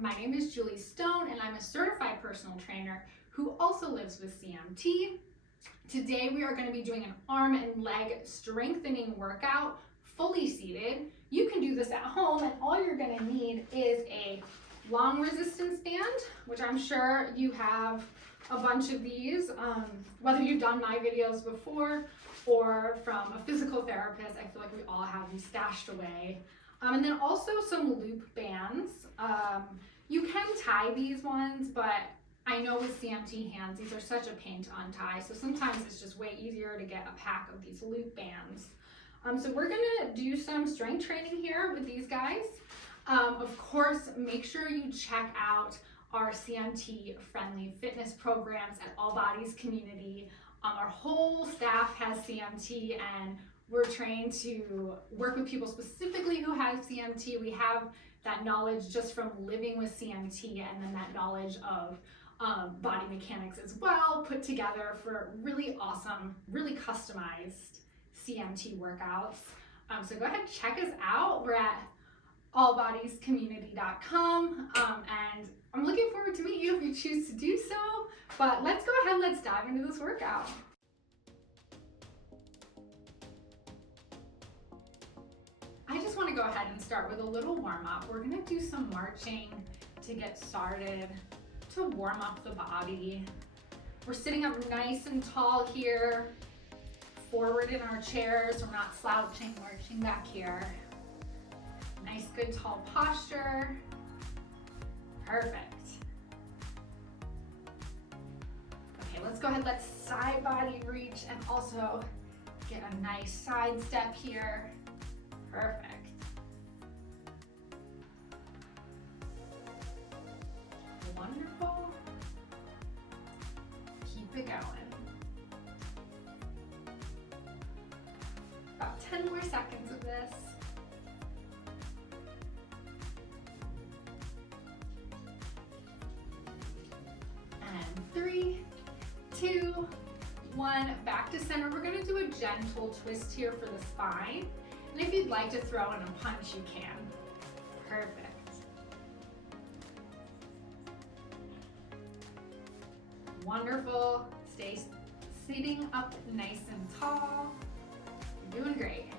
My name is Julie Stone and I'm a certified personal trainer who also lives with CMT. Today we are going to be doing an arm and leg strengthening workout, fully seated. You can do this at home and all you're going to need is a long resistance band, which I'm sure you have a bunch of these, whether you've done my videos before or from a physical therapist. I feel like we all have these stashed away. And then also some loop bands. You can tie these ones, but I know with CMT hands, these are such a pain to untie. So sometimes it's just way easier to get a pack of these loop bands. So we're gonna do some strength training here with these guys. Of course, make sure you check out our CMT friendly fitness programs at All Bodies Community. Our whole staff has CMT and we're trained to work with people specifically who have CMT. We have that knowledge just from living with CMT and then that knowledge of body mechanics as well, put together for really awesome, really customized CMT workouts. So go ahead and check us out. We're at allbodiescommunity.com and I'm looking forward to meet you if you choose to do so. But let's go ahead, let's dive into this workout. I just want to go ahead and start with a little warm up. We're going to do some marching to get started, to warm up the body. We're sitting up nice and tall here, forward in our chairs. We're not slouching, marching back here. Nice, good, tall posture. Perfect. Okay, let's go ahead. Let's side body reach and also get a nice side step here. Perfect. Wonderful. Keep it going. About 10 more seconds of this. And 3, 2, 1. Back to center. We're going to do a gentle twist here for the spine. And if you'd like to throw in a punch, you can. Perfect. Wonderful. Stay sitting up nice and tall. You're doing great.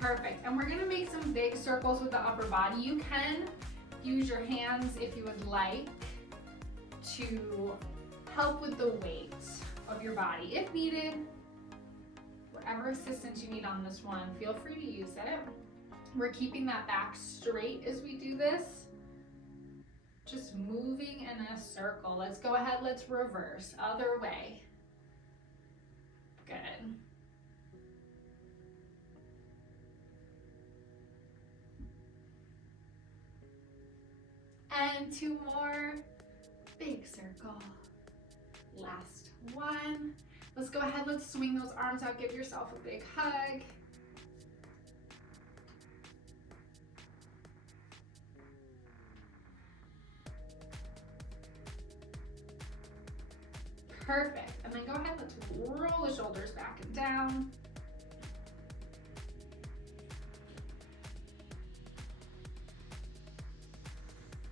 Perfect. And we're going to make some big circles with the upper body. You can use your hands if you would like to help with the weight of your body if needed. Whatever assistance you need on this one, feel free to use it. We're keeping that back straight as we do this. Just moving in a circle. Let's go ahead, let's reverse, other way. Good. And 2 more. Big circle. Last one. Let's go ahead, let's swing those arms out, give yourself a big hug. Perfect. And then go ahead, let's roll the shoulders back and down.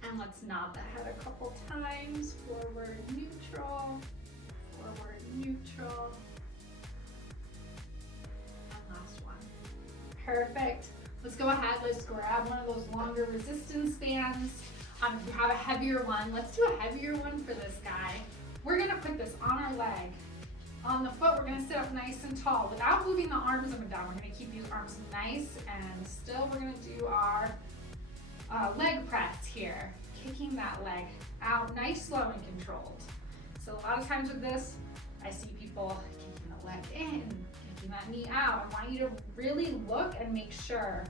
And let's nod the head a couple times. Forward, neutral. Forward, neutral. And last one. Perfect. Let's go ahead, let's grab one of those longer resistance bands. If you have a heavier one, let's do a heavier one for this guy. We're gonna put this on our leg. On the foot, we're gonna sit up nice and tall without moving the arms up and down. We're gonna keep these arms nice and still. We're gonna do our leg press here. Kicking that leg out, nice, slow, and controlled. So a lot of times with this, I see people kicking the leg in, kicking that knee out. I want you to really look and make sure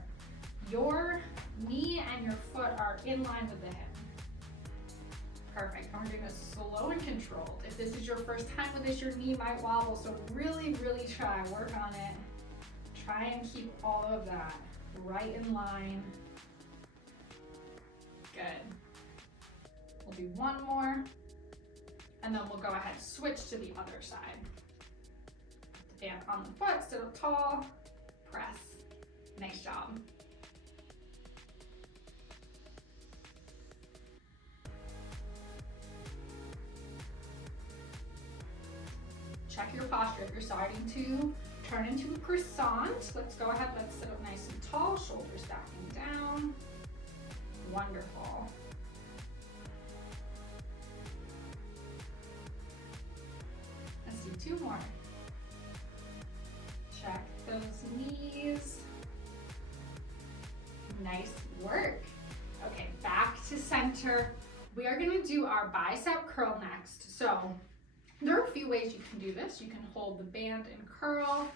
your knee and your foot are in line with the hip. Perfect. And we're doing this slow and controlled. If this is your first time with this, your knee might wobble, so really, really try, work on it. Try and keep all of that right in line. Good. We'll do one more, and then we'll go ahead, switch to the other side. band on the foot, sit up tall, press. Nice job. Check your posture. If you're starting to turn into a croissant, let's go ahead, let's sit up nice and tall, shoulders backing down. Wonderful. Let's do 2 more. Check those knees. Nice work. Okay, back to center. We are gonna do our bicep curl next. So there are a few ways you can do this. You can hold the band and curl.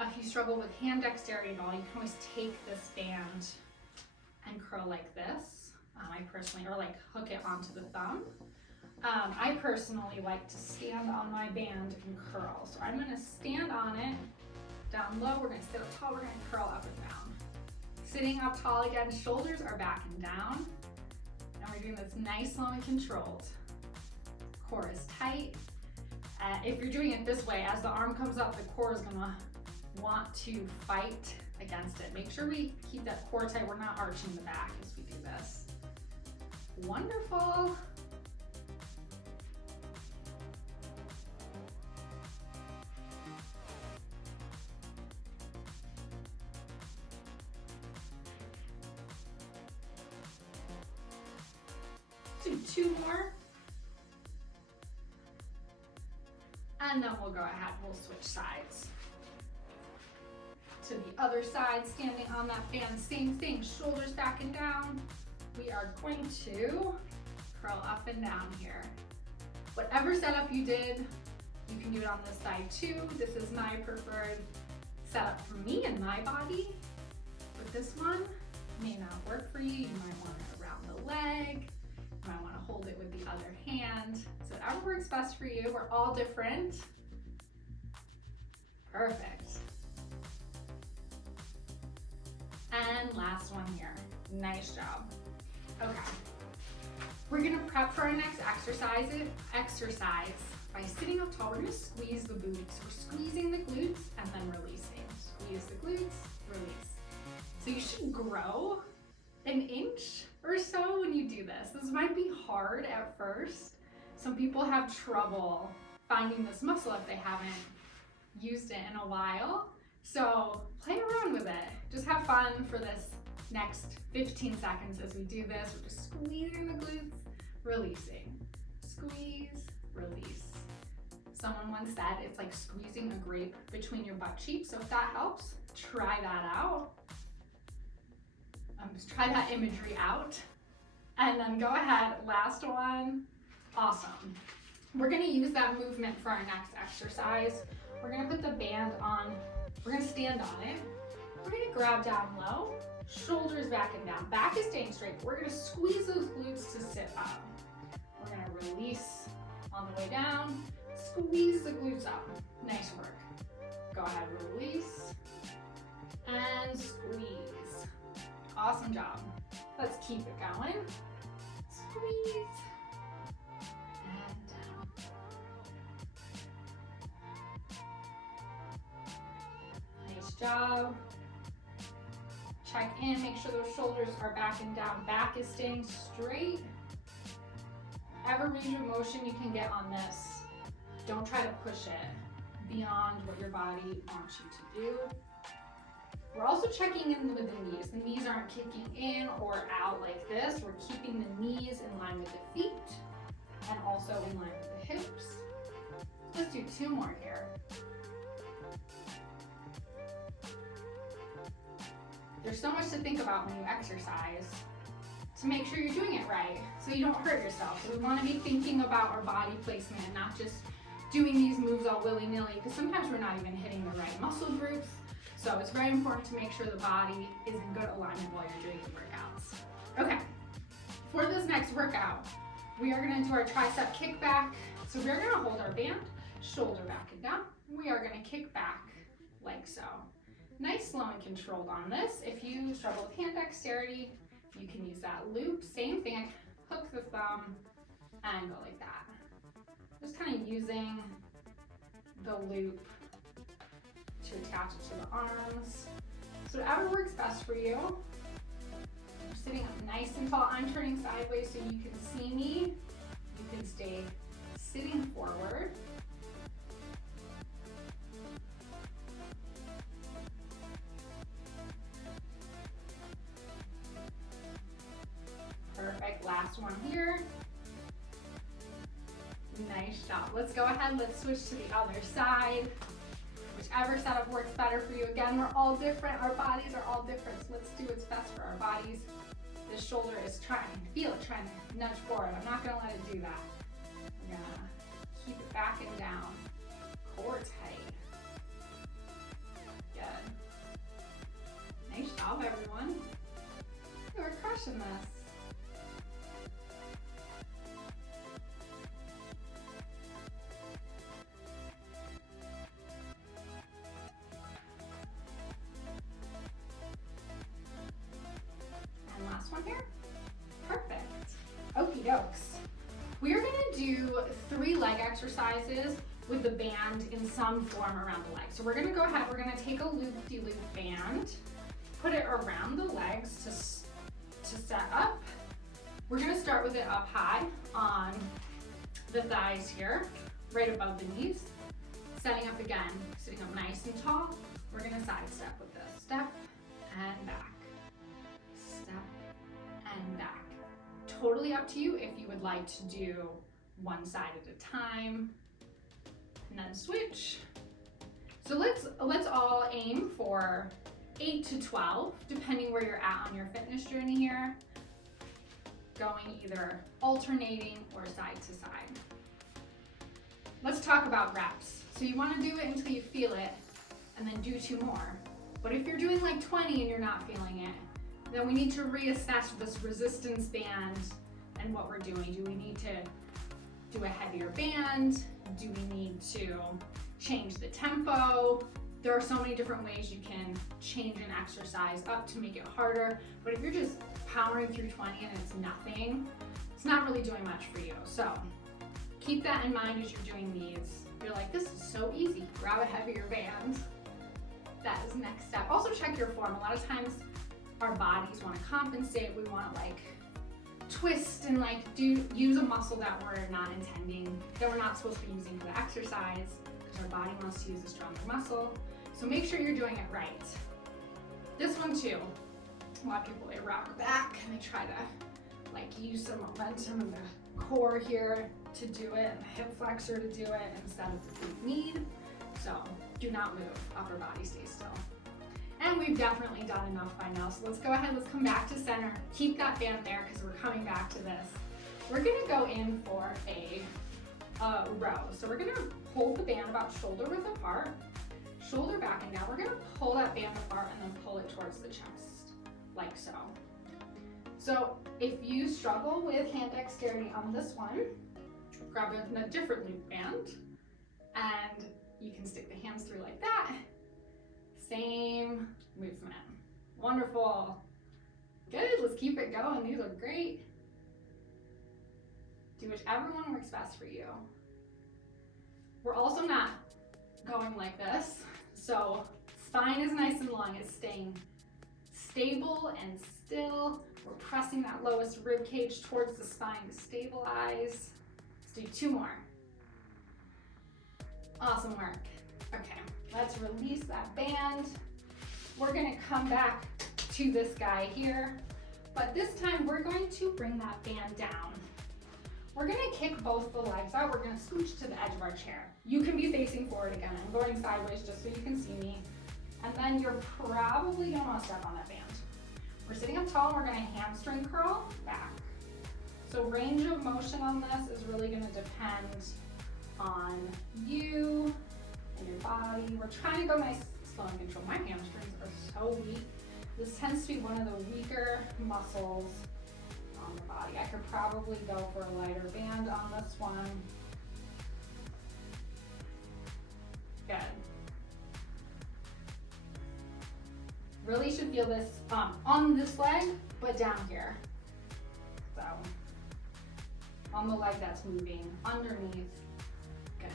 If you struggle with hand dexterity at all, you can always take this band and curl like this. I personally, or like hook it onto the thumb. I personally like to stand on my band and curl. So I'm gonna stand on it, down low, we're gonna sit up tall, we're gonna curl up and down. Sitting up tall again, shoulders are back and down. And we're doing this nice, slow and controlled. Core is tight. If you're doing it this way, as the arm comes up, the core is gonna want to fight against it. Make sure we keep that core tight. We're not arching the back as we do this. Wonderful. Do 2 more. And then we'll go ahead, we'll switch sides. To the other side, standing on that band, same thing, shoulders back and down. We are going to curl up and down here. Whatever setup you did, you can do it on this side too. This is my preferred setup for me and my body. But this one may not work for you. You might want it around the leg. You might want to hold it with the other hand. So whatever works best for you. We're all different. Perfect. And last one here. Nice job. Okay. We're gonna prep for our next exercise by sitting up tall. We're gonna squeeze the glutes. We're squeezing the glutes and then releasing. Squeeze the glutes, release. So you should grow an inch or so when you do this. This might be hard at first. Some people have trouble finding this muscle if they haven't used it in a while. So play around with it. Just have fun for this next 15 seconds as we do this. We're just squeezing the glutes, releasing. Squeeze, release. Someone once said it's like squeezing a grape between your butt cheeks. So if that helps, try that out. Just try that imagery out. And then go ahead, last one. Awesome. We're gonna use that movement for our next exercise. We're gonna put the band on, we're gonna stand on it. We're gonna grab down low, shoulders back and down. Back is staying straight. We're gonna squeeze those glutes to sit up. We're gonna release on the way down, squeeze the glutes up. Nice work. Go ahead, release, and squeeze. Awesome job. Let's keep it going. Squeeze, and down. Nice job. Check in, make sure those shoulders are back and down. Back is staying straight. Whatever range of motion you can get on this, don't try to push it beyond what your body wants you to do. We're also checking in with the knees. The knees aren't kicking in or out like this. We're keeping the knees in line with the feet and also in line with the hips. Let's do 2 more here. There's so much to think about when you exercise to make sure you're doing it right so you don't hurt yourself. So we want to be thinking about our body placement and not just doing these moves all willy-nilly, because sometimes we're not even hitting the right muscle groups. So it's very important to make sure the body is in good alignment while you're doing the workouts. Okay, for this next workout, we are gonna do our tricep kickback. So we're gonna hold our band, shoulder back and down. We are gonna kick back like so. Nice, slow and controlled on this. If you struggle with hand dexterity, you can use that loop. Same thing, hook the thumb and go like that. Just kind of using the loop to attach it to the arms. So whatever works best for you. I'm sitting up nice and tall. I'm turning sideways so you can see me. You can stay sitting forward. Perfect, last one here. Nice job. Let's go ahead, let's switch to the other side. Whichever setup works better for you. Again, we're all different, our bodies are all different, so let's do what's best for our bodies. This shoulder is trying to nudge forward. I'm not gonna let it do that. We're gonna keep it back and down. Core tight. Good. Nice job, everyone. We're crushing this. Last one here. Perfect. Okie dokes. We're gonna do 3 leg exercises with the band in some form around the legs. So we're gonna go ahead, we're gonna take a loop-de-loop band, put it around the legs to set up. We're gonna start with it up high on the thighs here, right above the knees. Setting up again, sitting up nice and tall. We're gonna side step with this. Step and back. Step and back. Totally up to you if you would like to do one side at a time and then switch. So let's all aim for 8 to 12, depending where you're at on your fitness journey here. Going either alternating or side to side. Let's talk about reps. So you want to do it until you feel it and then do 2 more. But if you're doing like 20 and you're not feeling it, then we need to reassess this resistance band and what we're doing. Do we need to do a heavier band? Do we need to change the tempo? There are so many different ways you can change an exercise up to make it harder. But if you're just powering through 20 and it's nothing, it's not really doing much for you. So keep that in mind as you're doing these. You're like, this is so easy. Grab a heavier band. That is next step. Also check your form. A lot of times our bodies want to compensate. We want to like twist and like use a muscle that we're not intending, that we're not supposed to be using for the exercise, because our body wants to use a stronger muscle. So make sure you're doing it right. This one too, a lot of people, they rock back and they try to like use some momentum in the core here to do it and the hip flexor to do it instead of the glute med. So do not move, upper body stay still. And we've definitely done enough by now. So let's go ahead, let's come back to center. Keep that band there because we're coming back to this. We're gonna go in for a row. So we're gonna hold the band about shoulder width apart, shoulder back and down. We're gonna pull that band apart and then pull it towards the chest, like so. So if you struggle with hand dexterity on this one, grab a different loop band and you can stick the hands through like that. Same movement. Wonderful. Good, let's keep it going. These are great. Do whichever one works best for you. We're also not going like this. So spine is nice and long. It's staying stable and still. We're pressing that lowest rib cage towards the spine to stabilize. Let's do 2 more. Awesome work. Okay, let's release that band. We're gonna come back to this guy here, but this time we're going to bring that band down. We're gonna kick both the legs out. We're gonna scooch to the edge of our chair. You can be facing forward again. I'm going sideways just so you can see me. And then you're probably gonna wanna step on that band. We're sitting up tall and we're gonna hamstring curl back. So range of motion on this is really gonna depend on you and your body. We're trying to go nice, slow and control. My hamstrings are so weak. This tends to be one of the weaker muscles on the body. I could probably go for a lighter band on this one. Good. Really should feel this on this leg, but down here. So, on the leg that's moving underneath. Good.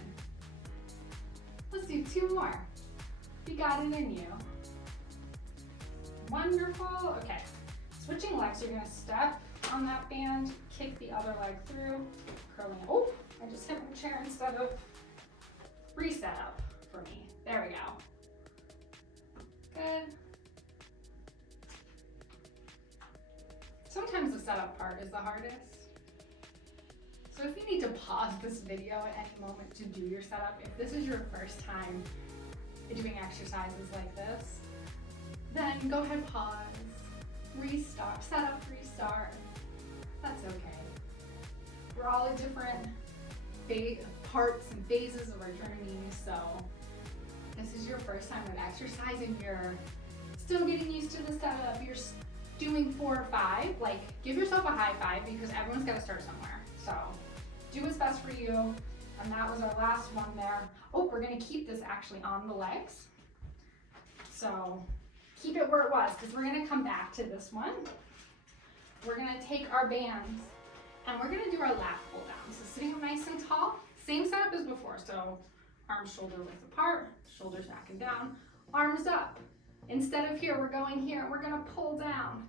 Let's do 2 more. You got it in you. Wonderful. Okay, switching legs, you're gonna step on that band, kick the other leg through, curling. Oh, I just hit my chair instead of reset up for me. There we go. Good. Sometimes the setup part is the hardest. So if you need to pause this video at any moment to do your setup, if this is your first time doing exercises like this, then go ahead, pause, restart, setup, restart. That's okay. We're all at different parts and phases of our journey, so this is your first time with exercise and you're still getting used to the setup, you're doing 4 or 5, like give yourself a high five because everyone's got to start somewhere. So do what's best for you. And that was our last one there. Oh, we're gonna keep this actually on the legs. So keep it where it was because we're gonna come back to this one. We're gonna take our bands and we're gonna do our lat pull down. So sitting up nice and tall, same setup as before. So arms shoulder width apart, shoulders back and down, arms up. Instead of here, we're going here. We're gonna pull down.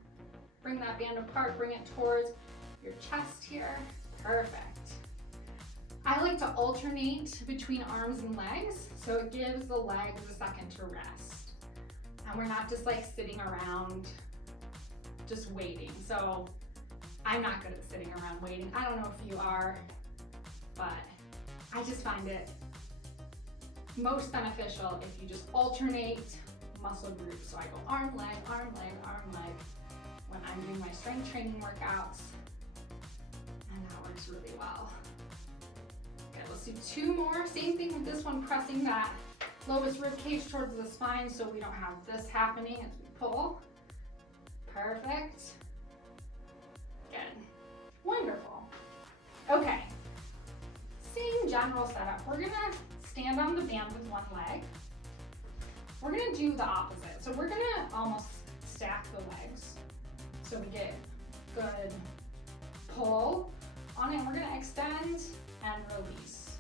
Bring that band apart, bring it towards your chest here. Perfect. I like to alternate between arms and legs, so it gives the legs a second to rest. And we're not just like sitting around, just waiting. So I'm not good at sitting around waiting. I don't know if you are, but I just find it most beneficial if you just alternate muscle groups. So I go arm, leg, arm, leg, arm, leg when I'm doing my strength training workouts, and that works really well. Okay, let's do 2 more. Same thing with this one, pressing that lowest rib cage towards the spine so we don't have this happening as we pull. Perfect. Good. Wonderful. Okay, same general setup. We're gonna stand on the band with one leg. We're gonna do the opposite. So we're gonna almost stack the legs so we get good pull on it. We're gonna extend and release.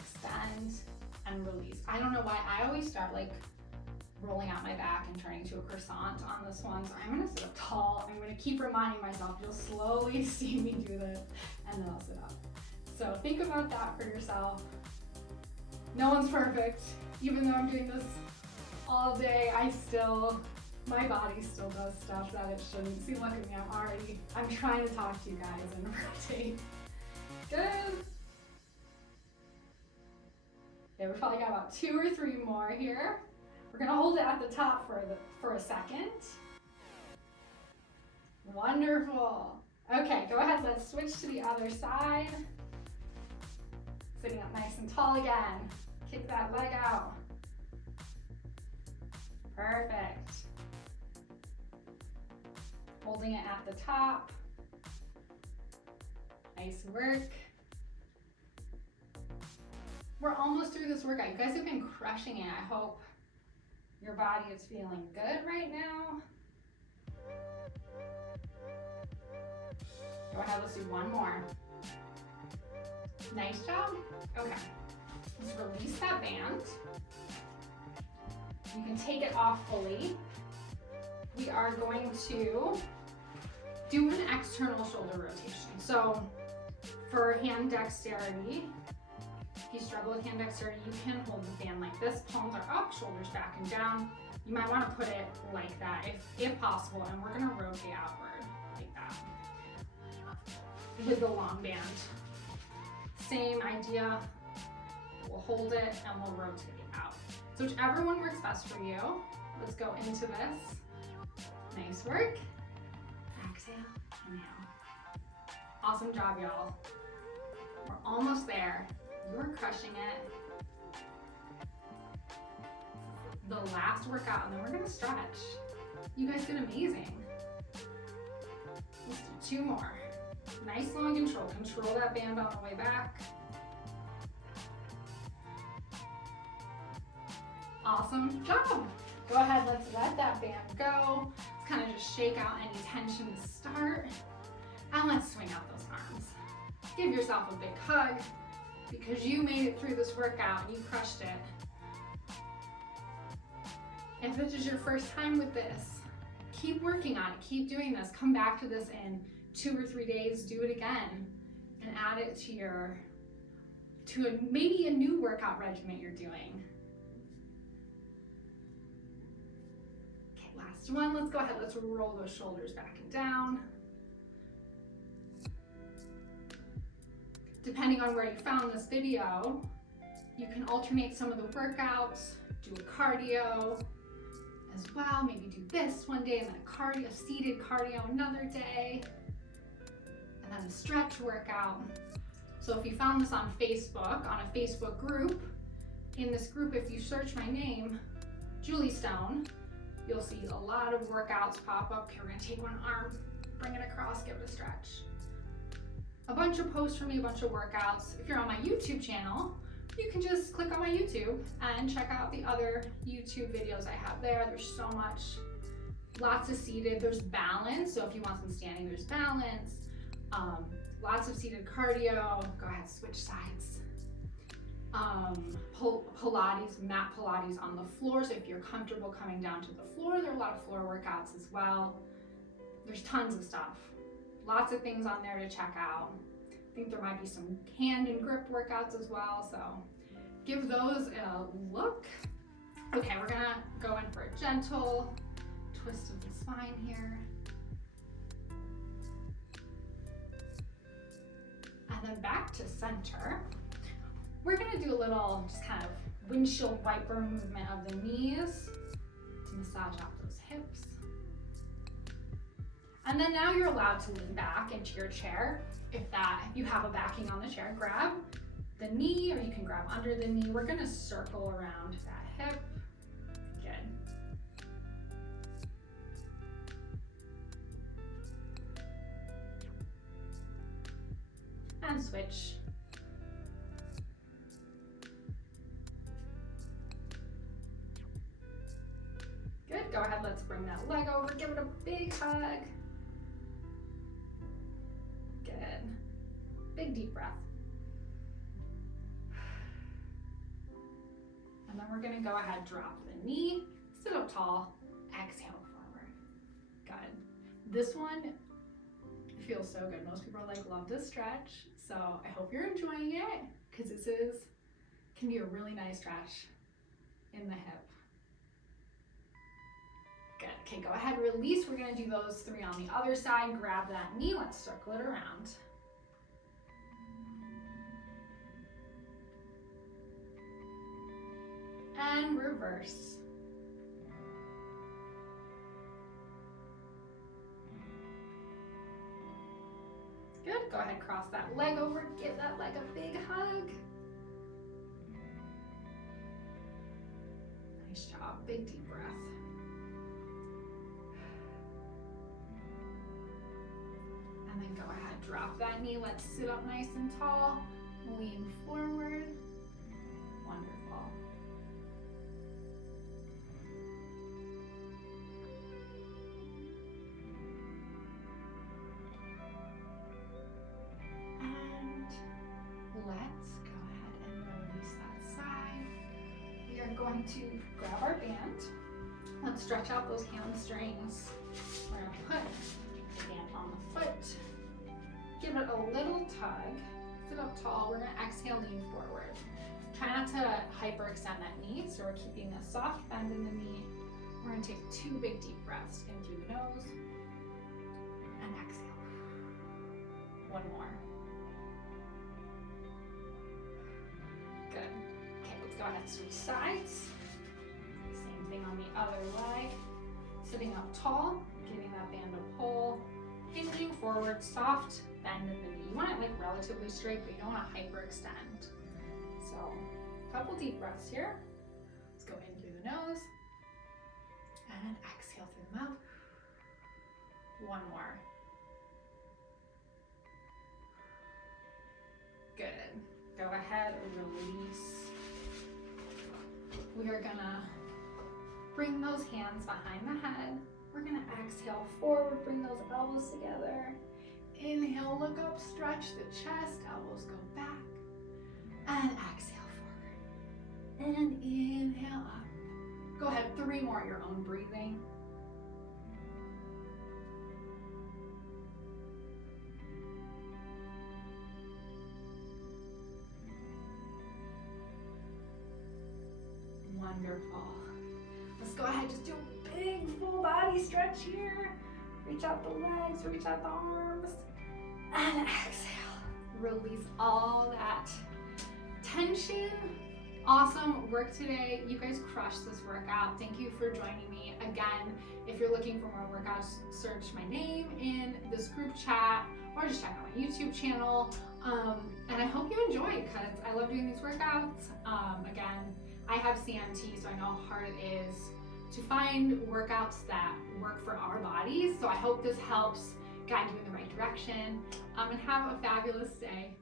Extend and release. I don't know why I always start like rolling out my back and turning to a croissant on this one. So I'm gonna sit up tall. I'm gonna keep reminding myself, you'll slowly see me do this and then I'll sit up. So think about that for yourself. No one's perfect. Even though I'm doing this all day, my body still does stuff that it shouldn't. See, look at me, I'm trying to talk to you guys and rotate. Good. Okay, we probably got about 2 or 3 more here. We're gonna hold it at the top for a second. Wonderful. Okay, go ahead, let's switch to the other side. Sitting up nice and tall again. Kick that leg out. Perfect. Holding it at the top. Nice work. We're almost through this workout. You guys have been crushing it. I hope your body is feeling good right now. Go ahead, let's do 1 more. Nice job. Okay, let's release that band. You can take it off fully. We are going to do an external shoulder rotation. So for hand dexterity, if you struggle with hand dexterity, you can hold the band like this. Palms are up, shoulders back and down. You might want to put it like that if possible, and we're going to rotate outward like that with the long band. Same idea. We'll hold it and we'll rotate it out. So whichever one works best for you. Let's go into this. Nice work. Exhale, inhale. Awesome job, y'all. We're almost there. You're crushing it. The last workout, and then we're gonna stretch. You guys did amazing. Let's do 2 more. Nice long control. Control that band on the way back. Awesome job. Go ahead, let's let that band go. Let's kind of just shake out any tension to start. And let's swing out those arms. Give yourself a big hug because you made it through this workout and you crushed it. If this is your first time with this, keep working on it, keep doing this. Come back to this in 2 or 3 days, do it again, and add it to maybe a new workout regimen you're doing. Okay, last one. Let's go ahead, let's roll those shoulders back and down. Depending on where you found this video, you can alternate some of the workouts, do a cardio as well. Maybe do this one day and then a seated cardio another day, and then a stretch workout. So if you found this on Facebook, on a Facebook group, in this group, if you search my name, Julie Stone, you'll see a lot of workouts pop up. Okay, we're gonna take one arm, bring it across, give it a stretch. A bunch of posts from me, a bunch of workouts. If you're on my YouTube channel, you can just click on my YouTube and check out the other YouTube videos I have there. There's so much, lots of seated, there's balance. So if you want some standing, there's balance. Lots of seated cardio, go ahead, switch sides. Pilates, mat Pilates on the floor. So if you're comfortable coming down to the floor, there are a lot of floor workouts as well. There's tons of stuff. Lots of things on there to check out. I think there might be some hand and grip workouts as well, so give those a look. Okay, we're gonna go in for a gentle twist of the spine here. And then back to center. We're gonna do a little just kind of windshield wiper movement of the knees to massage out those hips. And then now you're allowed to lean back into your chair. If you have a backing on the chair, grab the knee, or you can grab under the knee. We're gonna circle around that hip. Good. And switch. Good, go ahead, let's bring that leg over, give it a big hug. Good. Big deep breath. And then we're gonna go ahead, drop the knee, sit up tall, exhale forward. Good. This one feels so good. Most people are like, love this stretch. So I hope you're enjoying it, because this can be a really nice stretch in the hip. Good. Okay, go ahead, release. We're gonna do those 3 on the other side. Grab that knee, let's circle it around. And reverse. Good, go ahead, cross that leg over, give that leg a big hug. Nice job, big deep breath. And then go ahead, drop that knee, let's sit up nice and tall, lean forward. Wonderful. Let's go ahead and release that side. We are going to grab our band. Let's stretch out those hamstrings. We're going to put the band on the foot. Give it a little tug. Sit up tall. We're going to exhale, lean forward. Try not to hyperextend that knee, so we're keeping a soft bend in the knee. We're going to take 2 big deep breaths in through the nose and exhale. One more. Good. Okay, let's go ahead and switch sides. Same thing on the other leg. Sitting up tall, giving that band a pull, hinging forward, soft bend in the knee. You want it like relatively straight, but you don't want to hyperextend. So, a couple deep breaths here. Let's go in through the nose and exhale through the mouth. One more. Good. Go ahead and release. We are gonna bring those hands behind the head. We're gonna exhale forward, bring those elbows together. Inhale, look up, stretch the chest, elbows go back. And exhale forward. And inhale up. Go ahead, 3 concentrate more at your own breathing. Wonderful. Let's go ahead, just do a big full body stretch here. Reach out the legs, reach out the arms, and exhale. Release all that tension. Awesome work today. You guys crushed this workout. Thank you for joining me. Again, if you're looking for more workouts, search my name in this group chat or just check out my YouTube channel. And I hope you enjoy, because I love doing these workouts. Again, I have CMT, so I know how hard it is to find workouts that work for our bodies. So I hope this helps guide you in the right direction. And have a fabulous day.